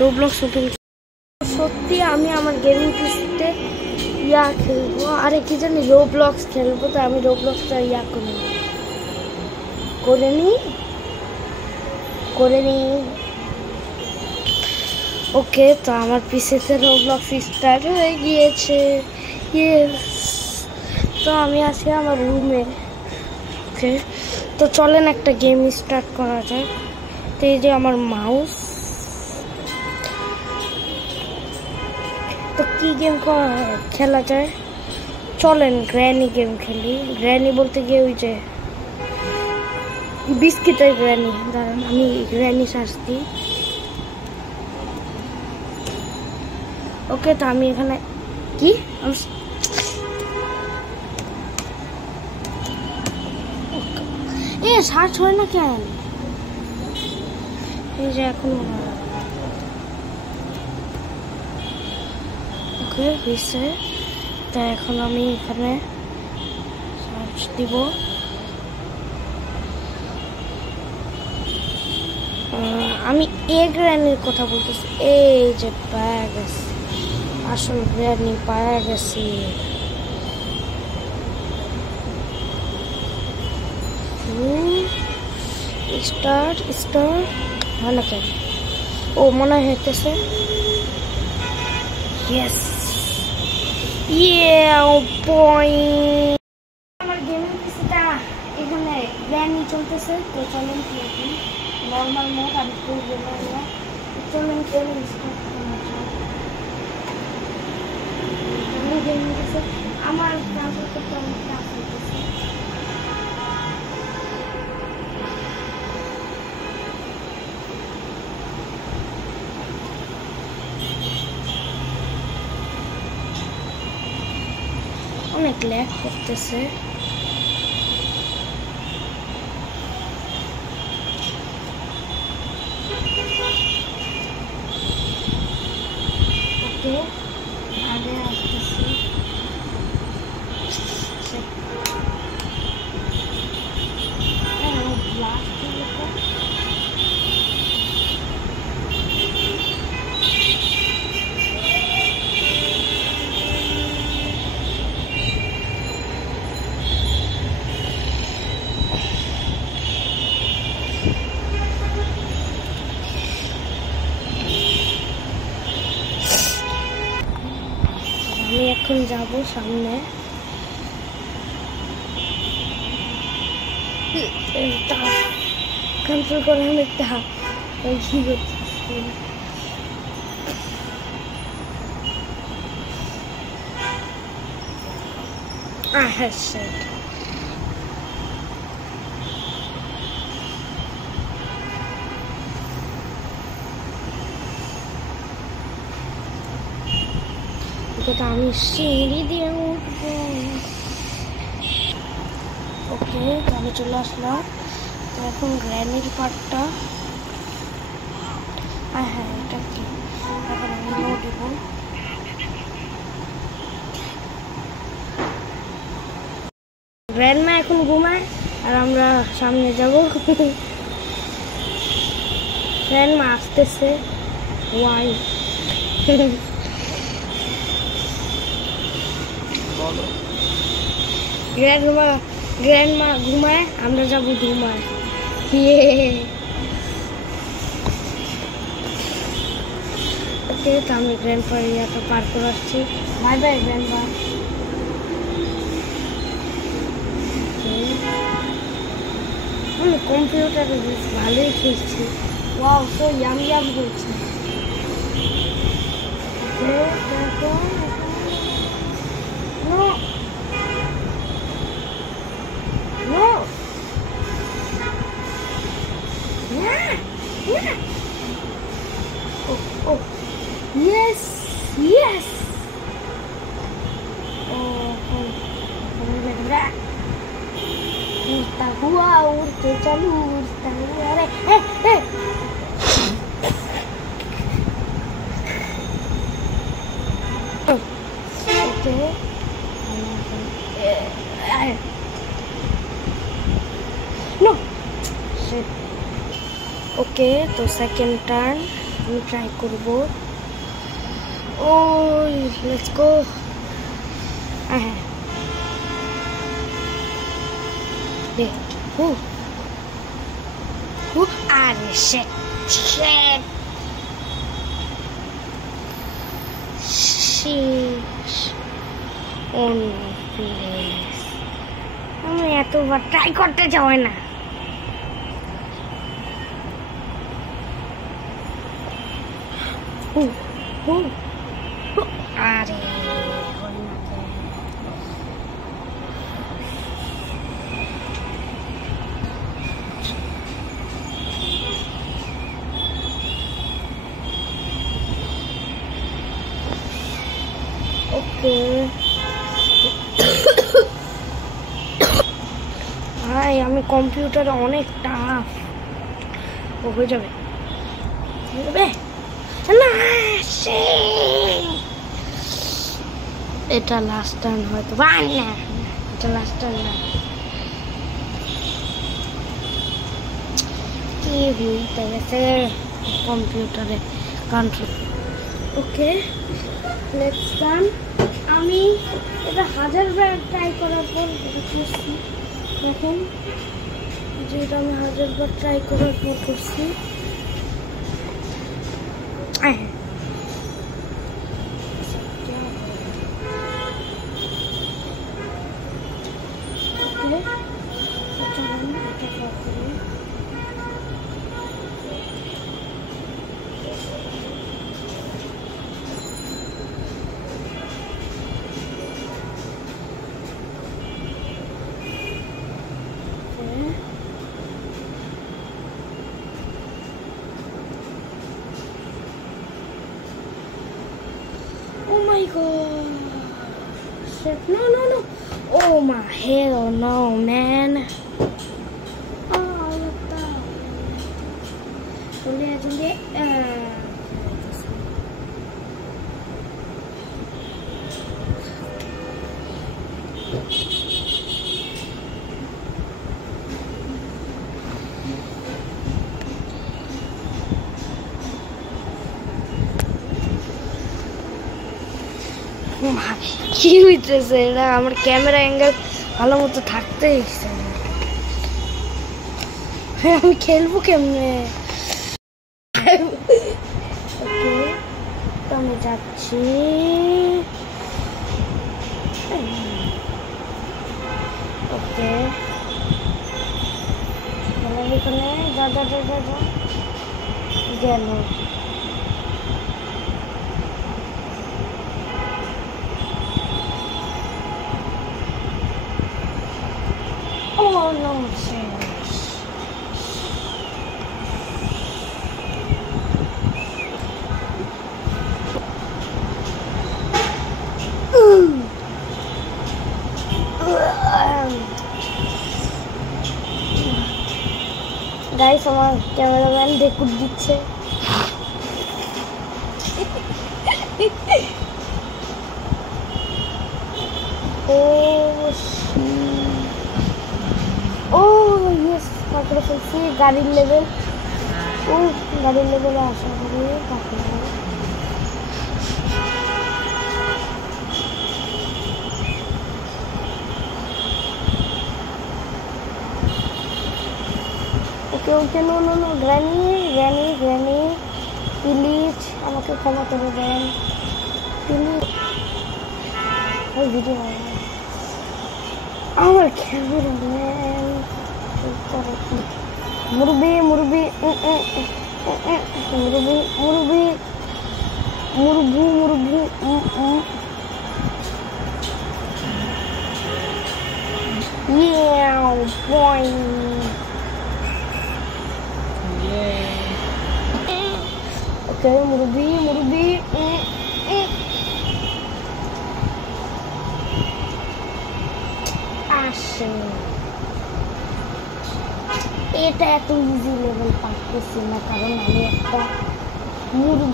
Roblox open. সত্যি আমি আমার গেমিং পিসিতে খেলবো, আরে কি জানি রোবলক্স খেলবো, তো আমি রোবলক্সটা করে নি। ওকে, তো আমার পিসিতে রোবলক্স স্টার্ট হয়ে গিয়েছে। তো আমি আছি আমার রুমে। ওকে, তো চলেন একটা গেম স্টার্ট করা যায়। তো এই যে আমার মাউস, তো কি গেম খেলা যায়, চলেন গ্র্যানি গেম খেলি। গ্র্যানি বলতে গিয়ে ওই যে বিস্কিটের গ্র্যানি। দাঁড়ান আমি গ্র্যানি সার্চ দিই। ওকে, তো আমি এখানে কি সার্চ হয় না কেন? এই যে এখন ওকে হয়েছে। তা এখন আমি এখানে সার্চ দিব। আমি গ্র্যানির কথা বলতেছি। এই যে পাওয়া গেছে, আসল গ্র্যানি পাওয়া গেছি। স্টার্ট হয় না কেন? ও মনে হইতেছে ইয়েস পয়েন্ট। আমার গেমিং পিসিটা এখানে গ্র্যানি চলতেছে। তো চলেন কি নর্মাল মোড, আমি ফুল গেমার না। চলেন গেমিং স্টার্ট করা যায়। গেমিং পিসি আমার ট্রান্সফার করতে অনেক টাফ হইতেছে। অনেক ল্যাগ করতেছে। ওকে, আগে আসতেছি। আমি এখন যাব সামনে। কন্ট্রোল করে অনেক টাফ। কি করতেছি? আমি সিঁড়ি দিয়ে উঠবো। ওকে, আমি চলে আসলাম। তো এখন গ্র্যানির পার্টটা, হ্যাঁ এটা কি, এখন আমি নো দিব। গ্র্যান্ডমা এখন ঘুমায় আর আমরা সামনে যাব। গ্র্যান্ডমা আসতেছে। ওয়াই গ্র্যান্ডমা ঘুমায়, আমরা যাবো ঘুমায়। ওকে, তো আমি গ্র্যান্ডপার ইয়াটা পার করে আসছি। Bye bye grandma. আমি কম্পিউটারে বেশ ভালোই খেলছি। ওয়াও, তো ইয়াম করছি। Yes. Urta gua, urta chalu, urta gua. Okay. No. Shit. ওকে, তো সেকেন্ড টার্ন আমি ট্রাই করব। Oh let's go. হ্যাঁ দে হু হু। আরে shit shit shit. Oh no please, আমি এতবার ট্রাই করতে চাই না। আরে ওকে ভাই, আমি কম্পিউটারে অনেক টাফ। ও হয়ে যাবে না। এটা লাস্ট টার্ন হয়তো না, এটা লাস্ট টার্ন না। কি হইতে গেছে কম্পিউটারে কন্ট্রোল। Okay next turn. আমি এটা 1000বার ট্রাই করার পর এটা করছি। দেখুন যেটা আমি 1000বার ট্রাই করার পর করছি। Oh my god. Shit. No, no, no. Oh my hell no, man. Oh, what the? Julia. কি হইতেছে এটা? আমার ক্যামেরা অ্যাঙ্গেল ভালো মতো থাকতে ইচ্ছে না। আমি খেলবো কেমনে? ওকে, তো আমি যাচ্ছি। ওকে এখানে যা গেল। Oh no, serious. গাইস, আমার ক্যামেরাম্যান দেখুন দিচ্ছে। করে ফেলছি গাড়ির লেভেল। গাড়ির লেভেলে আশা করি কাকে okay okay. No no no, granny please আমাকে ক্ষমা করে দেন প্লিজ। ওই ভিডিও আমার ক্যামেরাম্যান মুরবি মুরবু ওকে মুরবি আসে। এটা এত ইজি লেভেল পাচ্ছি না কারণ আমি একটা মুরগি।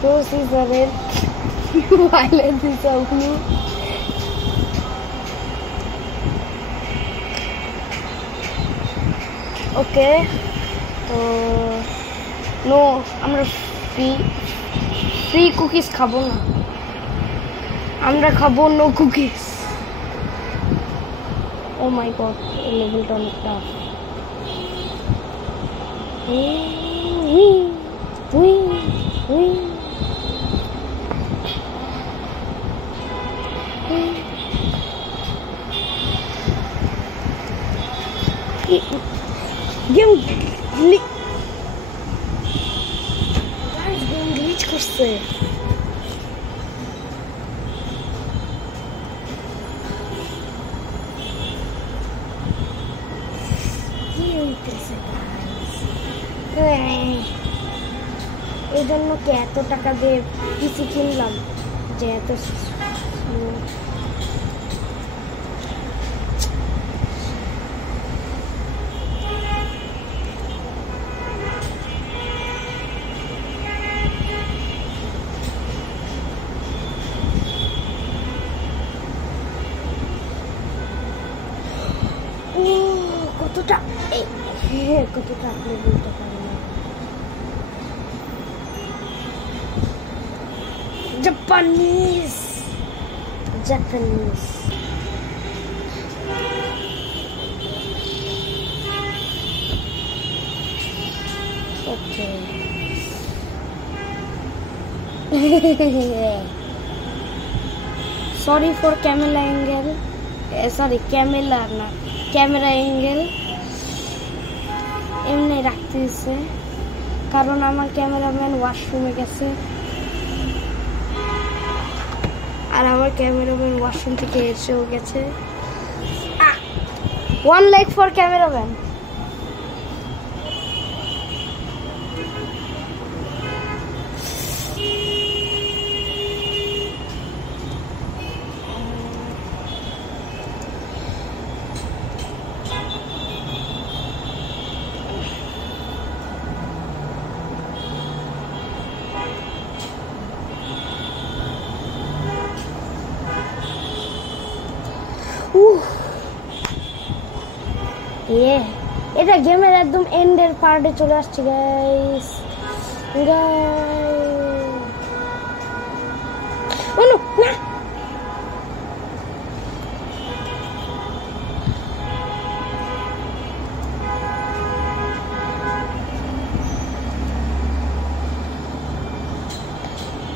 প্রসিজারের Violence is opening. Okay. No, আমরা free cookies খাবো না। আমরা খাবো no cookies. Oh my god, এই লেভেলটা অনেক টাফ। গেম গ্লিচ করছে। এই জন্য কি এত টাকা দিয়ে পিসি কিনলাম যে এত কতটা কতটা আপনি বলতে পারেন না। Japanese. Okay. Sorry for camera angle. Sorry, camera angle. এমনি রাখতেছে কারণ আমার ক্যামেরাম্যান ওয়াশরুমে গেছে আর আমার ক্যামেরাম্যান ওয়াশরুম থেকে এসেও গেছে। 1 লাইক ফর ক্যামেরাম্যান। এটা গেমের একদম এন্ডের পার্টে চলে আসছে গাইস।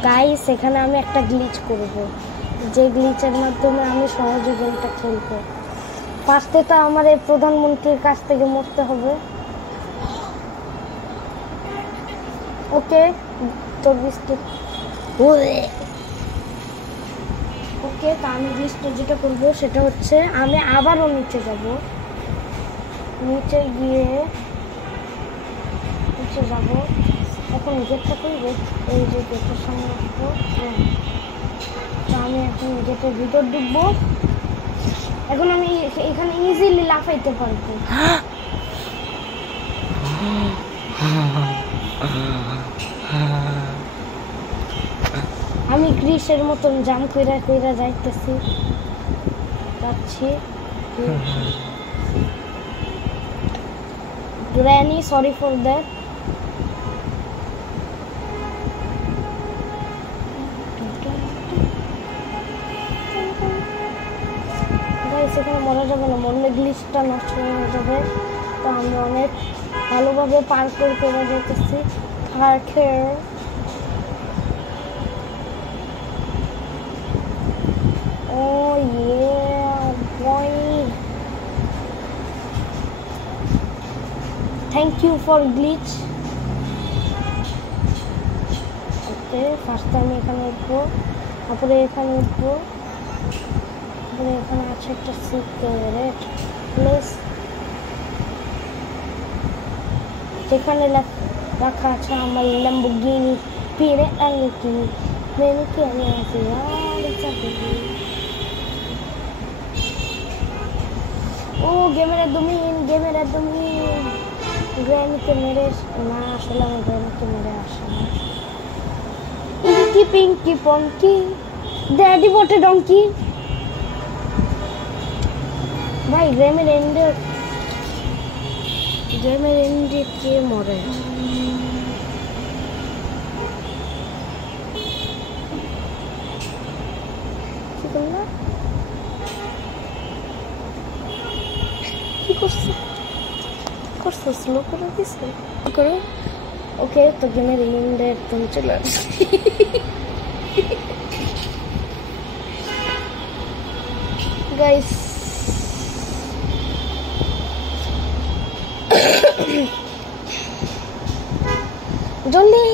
গাইস এখানে আমি একটা গ্লিচ করব, যে গ্লিচের মাধ্যমে আমি সহজে গেমটা খেলবো। ফার্স্টে তো আমার এই প্রধানমন্ত্রীর কাছ থেকে মরতে হবে। ওকে তো বিস্কিট ওকে তা আমি গ্লিচটা যেটা করবো সেটা হচ্ছে আমি আবারও নিচে যাব, নিচে গিয়ে এখন গেটটা খুলবো। এই যে গেটের সামনে আসবো। হ্যাঁ তো আমি এখন গেটের ভিতর ঢুকবো। এখন আমি এখানে ইজিলি লাফাইতে পারবো। আমি গ্রিসের মতন জাম কইরা যাচ্ছি। Granny sorry for that. সেখানে মরা যাবে না, মরলে গ্লিচটা নষ্ট হয়ে যাবে। তো আমি অনেক ভালোভাবে পার্কর করে যেতেছি। Thank you for glitch. Okay ফার্স্টে আমি এখানে উঠবো, তারপরে এখানে উঠবো, এখানে আছে একটা সিক্রেট প্লেস যেখানে রাখা আছে আমার ল্যাম্বরগিনি Pireanki Meniki গেমের একদমই গ্র্যানিকে মেরে না, আসলে আমার গ্র্যানিকে মেরে আসে না। Pinky Ponky, Daddy what a donkey. भाई गेम एंड के मरे কি করলা কি করছো স্লো করে দিছো করো ওকে তো গেমের এন্ড একদম চলে আসছে গাইস জলদি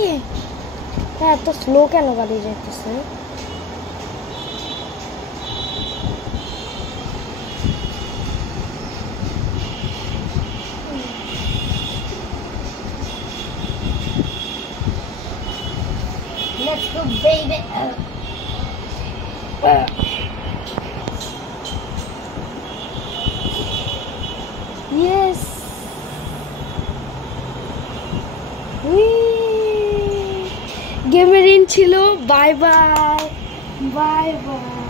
হ্যাঁ তো স্লো কেন গাড়ি যাইতেছে Let's go baby Yes গেমের ইন ছিল বাই বাই বাই বাই